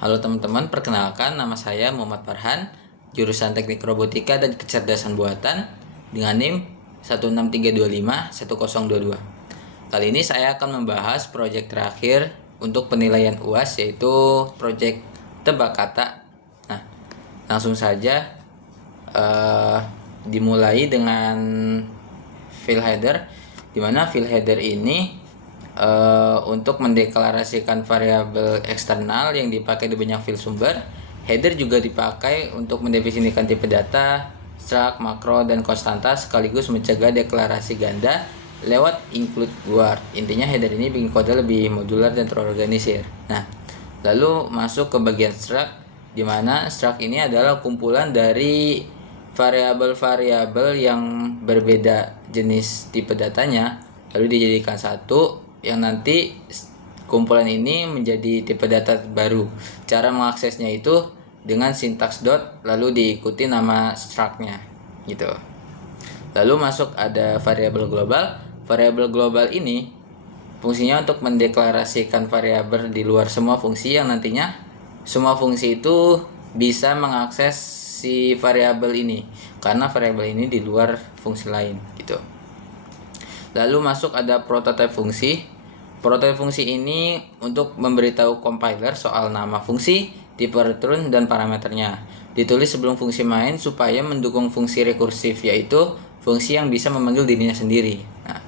Halo teman-teman, perkenalkan nama saya Muhammad Farhan, jurusan Teknik Robotika dan Kecerdasan Buatan dengan NIM 163251022. Kali ini saya akan membahas proyek terakhir untuk penilaian UAS, yaitu proyek tebak kata. Nah, langsung saja dimulai dengan file header, di mana file header ini untuk mendeklarasikan variabel eksternal yang dipakai di banyak file sumber. Header juga dipakai untuk mendefinisikan tipe data, struct, makro, dan konstanta, sekaligus mencegah deklarasi ganda lewat include word. Intinya header ini bikin kode lebih modular dan terorganisir. Nah, lalu masuk ke bagian struct, di mana struct ini adalah kumpulan dari variabel-variabel yang berbeda jenis tipe datanya, lalu dijadikan satu yang nanti kumpulan ini menjadi tipe data baru. Cara mengaksesnya itu dengan sintaks dot lalu diikuti nama struct-nya gitu. Lalu masuk ada variabel global. Variabel global ini fungsinya untuk mendeklarasikan variabel di luar semua fungsi, yang nantinya semua fungsi itu bisa mengakses si variabel ini karena variabel ini di luar fungsi lain gitu. Lalu masuk ada prototype fungsi. Prototype fungsi ini untuk memberitahu compiler soal nama fungsi, tipe return, dan parameternya. Ditulis sebelum fungsi main supaya mendukung fungsi rekursif, yaitu fungsi yang bisa memanggil dirinya sendiri. Nah,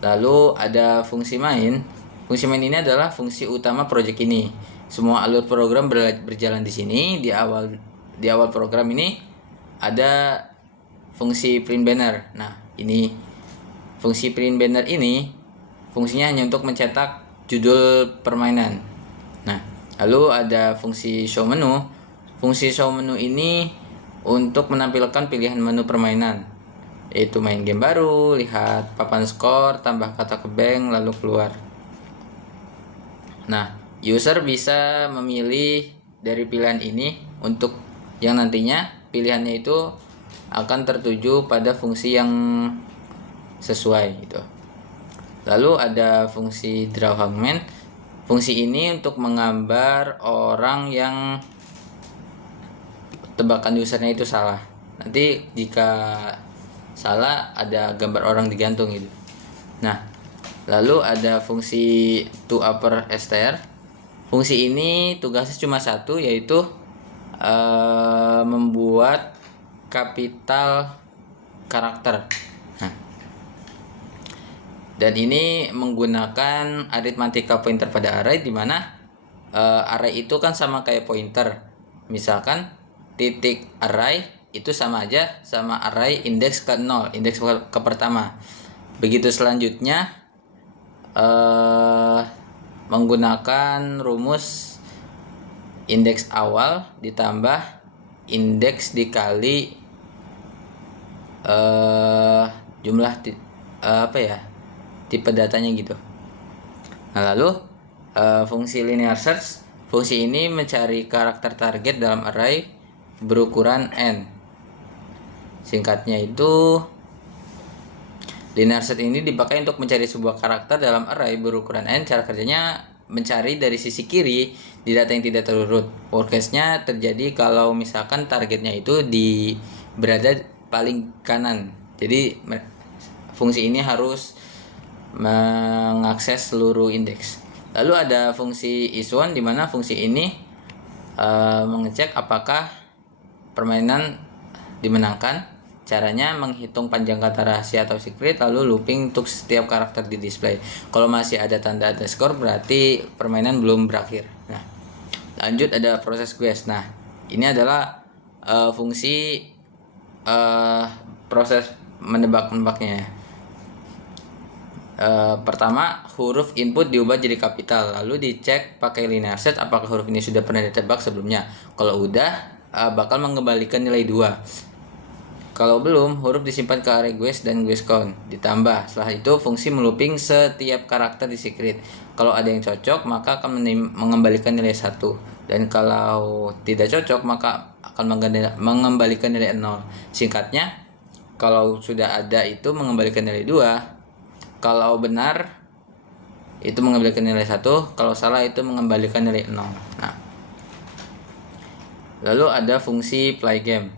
lalu ada fungsi main. Fungsi main ini adalah fungsi utama proyek ini. Semua alur program berjalan di sini. Di awal program ini ada fungsi print banner. Nah, ini fungsi print banner ini fungsinya hanya untuk mencetak judul permainan. Nah, lalu ada fungsi show menu. Fungsi show menu ini untuk menampilkan pilihan menu permainan, yaitu main game baru, lihat papan skor, tambah kata ke bank, lalu keluar. Nah, user bisa memilih dari pilihan ini untuk yang nantinya pilihannya itu akan tertuju pada fungsi yang sesuai gitu. Lalu ada fungsi draw hangman. Fungsi ini untuk menggambar orang yang tebakan usernya itu salah. Nanti jika salah ada gambar orang digantung gitu. Nah, lalu ada fungsi to upper str. Fungsi ini tugasnya cuma satu, yaitu membuat kapital karakter. Dan ini menggunakan arithmetica pointer pada array, di mana array itu kan sama kayak pointer. Misalkan titik array itu sama aja sama array indeks ke 0, indeks ke pertama. Begitu selanjutnya menggunakan rumus indeks awal ditambah indeks dikali jumlah tipe datanya gitu. Nah, lalu fungsi linear search. Fungsi ini mencari karakter target dalam array berukuran n. Singkatnya itu, linear search ini dipakai untuk mencari sebuah karakter dalam array berukuran n. Cara kerjanya mencari dari sisi kiri di data yang tidak terurut. Worst case-nya terjadi kalau misalkan targetnya itu berada paling kanan. Jadi fungsi ini harus mengakses seluruh indeks. Lalu ada fungsi isOne, di mana fungsi ini mengecek apakah permainan dimenangkan. Caranya menghitung panjang kata rahasia atau secret, lalu looping untuk setiap karakter di display. Kalau masih ada tanda underscore berarti permainan belum berakhir. Nah, lanjut ada proses quest. Nah, ini adalah fungsi proses menebak-nebaknya. Pertama, huruf input diubah jadi kapital, lalu dicek pakai linear search apakah huruf ini sudah pernah ditebak sebelumnya. Kalau udah, bakal mengembalikan nilai 2. Kalau belum, huruf disimpan ke array guess dan guess count ditambah. Setelah itu fungsi melooping setiap karakter di secret. Kalau ada yang cocok maka akan mengembalikan nilai 1, dan kalau tidak cocok maka akan mengembalikan nilai 0. Singkatnya, kalau sudah ada itu mengembalikan nilai 2. Kalau benar itu mengembalikan nilai 1, kalau salah itu mengembalikan nilai 0. Nah, Lalu ada fungsi play game.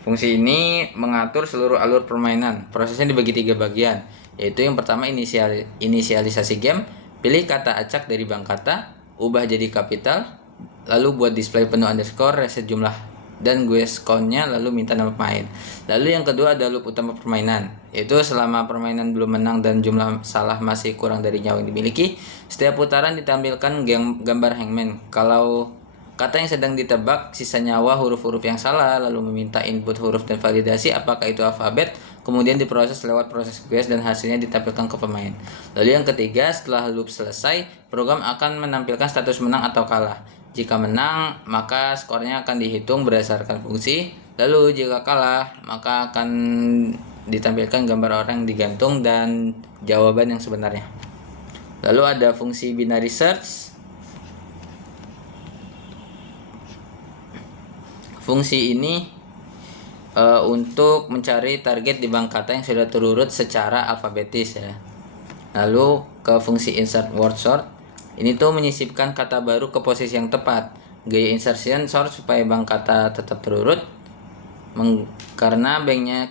Fungsi ini mengatur seluruh alur permainan. Prosesnya dibagi 3 bagian, yaitu yang pertama inisialisasi game, pilih kata acak dari bank kata, ubah jadi kapital, lalu buat display penuh underscore, reset jumlah dan guess count-nya, lalu minta nama pemain. Lalu yang kedua ada loop utama permainan, yaitu selama permainan belum menang dan jumlah salah masih kurang dari nyawa yang dimiliki, setiap putaran ditampilkan gambar hangman. Kalau kata yang sedang ditebak sisa nyawa huruf-huruf yang salah, lalu meminta input huruf dan validasi apakah itu alfabet, kemudian diproses lewat proses guess dan hasilnya ditampilkan ke pemain. Lalu yang ketiga, setelah loop selesai, program akan menampilkan status menang atau kalah. Jika menang, maka skornya akan dihitung berdasarkan fungsi. Lalu jika kalah, maka akan ditampilkan gambar orang yang digantung dan jawaban yang sebenarnya. Lalu ada fungsi binary search. Fungsi ini untuk mencari target di bank kata yang sudah terurut secara alfabetis ya. Lalu ke fungsi insert word sort. Ini tuh menyisipkan kata baru ke posisi yang tepat. Gaya insertion sort supaya bank kata tetap terurut. Karena banknya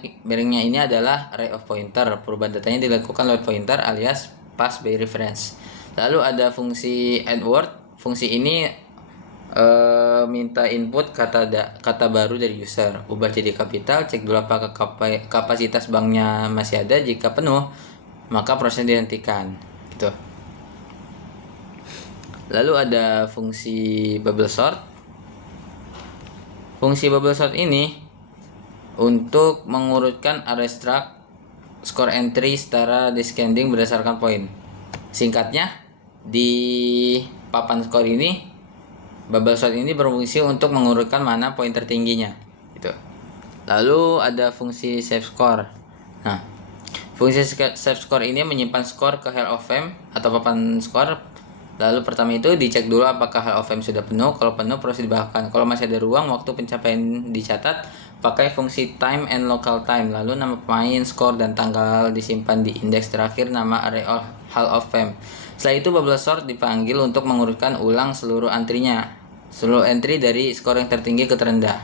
ini adalah array of pointer. Perubahan datanya dilakukan lewat pointer alias pass by reference. Lalu ada fungsi add word. Fungsi ini minta input kata baru dari user, ubah jadi kapital, cek dulu apakah kapasitas banknya masih ada. Jika penuh, maka proses dihentikan gitu. Lalu ada fungsi bubble sort. Fungsi bubble sort ini untuk mengurutkan array struct score entry secara descending berdasarkan poin. Singkatnya, di papan skor ini bubble sort ini berfungsi untuk mengurutkan mana poin tertingginya gitu. Lalu ada fungsi save score. Nah, fungsi save score ini menyimpan skor ke Hall of Fame atau papan skor. Lalu pertama itu dicek dulu apakah Hall of Fame sudah penuh. Kalau penuh, proses dibahkan. Kalau masih ada ruang waktu pencapaian dicatat, pakai fungsi time and local time. Lalu nama pemain, skor, dan tanggal disimpan di indeks terakhir nama array Hall of Fame. Setelah itu bubble sort dipanggil untuk mengurutkan ulang seluruh entry dari skor yang tertinggi ke terendah.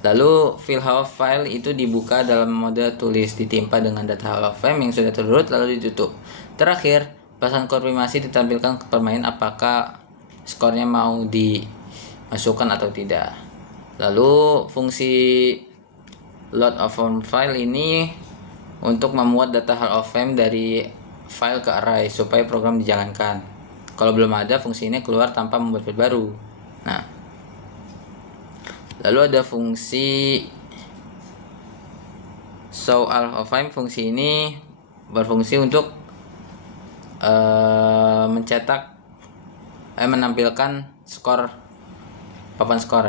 Lalu fill Hall of File itu dibuka dalam mode tulis, ditimpa dengan data Hall of Fame yang sudah terurut lalu ditutup. Terakhir, pesan konfirmasi ditampilkan ke pemain apakah skornya mau dimasukkan atau tidak. Lalu fungsi load of file ini untuk memuat data Hall of Fame dari file ke array supaya program dijalankan. Kalau belum ada, fungsi ini keluar tanpa membuat file baru. Nah, lalu ada fungsi show all of fame. Fungsi ini berfungsi untuk menampilkan skor papan skor.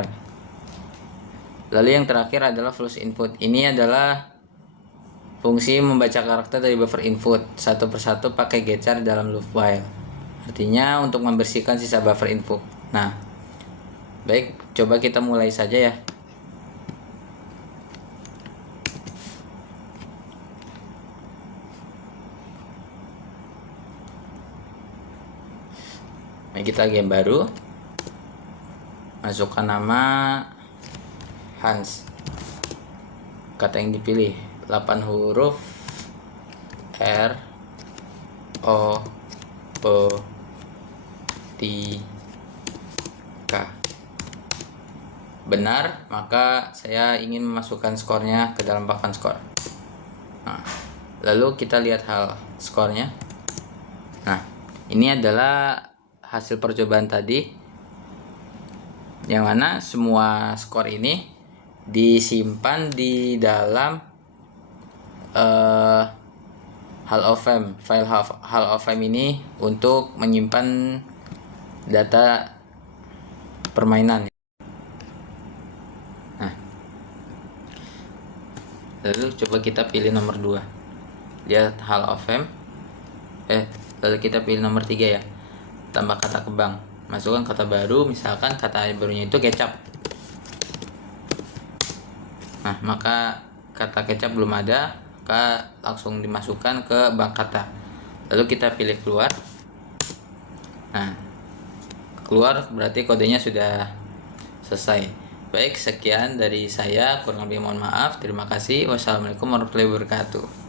Lalu yang terakhir adalah flush input. Ini adalah fungsi membaca karakter dari buffer input satu persatu pakai getchar dalam loop while. Artinya untuk membersihkan sisa buffer input. Nah, baik, coba kita mulai saja ya. Nah, kita game baru. Masukkan nama Hans. Kata yang dipilih 8 huruf R O P T K. Benar, maka saya ingin memasukkan skornya ke dalam papan skor. Nah, lalu kita lihat hal skornya. Nah, ini adalah hasil percobaan tadi, yang mana semua skor ini disimpan di dalam Hall of Fame. File Hall of Fame ini untuk menyimpan data permainan. Lalu coba kita pilih nomor 2. Lihat Hall of Fame. Lalu kita pilih nomor 3 ya. Tambah kata ke bank. Masukkan kata baru, misalkan kata barunya itu kecap. Nah, maka kata kecap belum ada, maka langsung dimasukkan ke bank kata. Lalu kita pilih keluar. Nah, keluar berarti kodenya sudah selesai. Baik, sekian dari saya, kurang lebih mohon maaf. Terima kasih. Wassalamualaikum warahmatullahi wabarakatuh.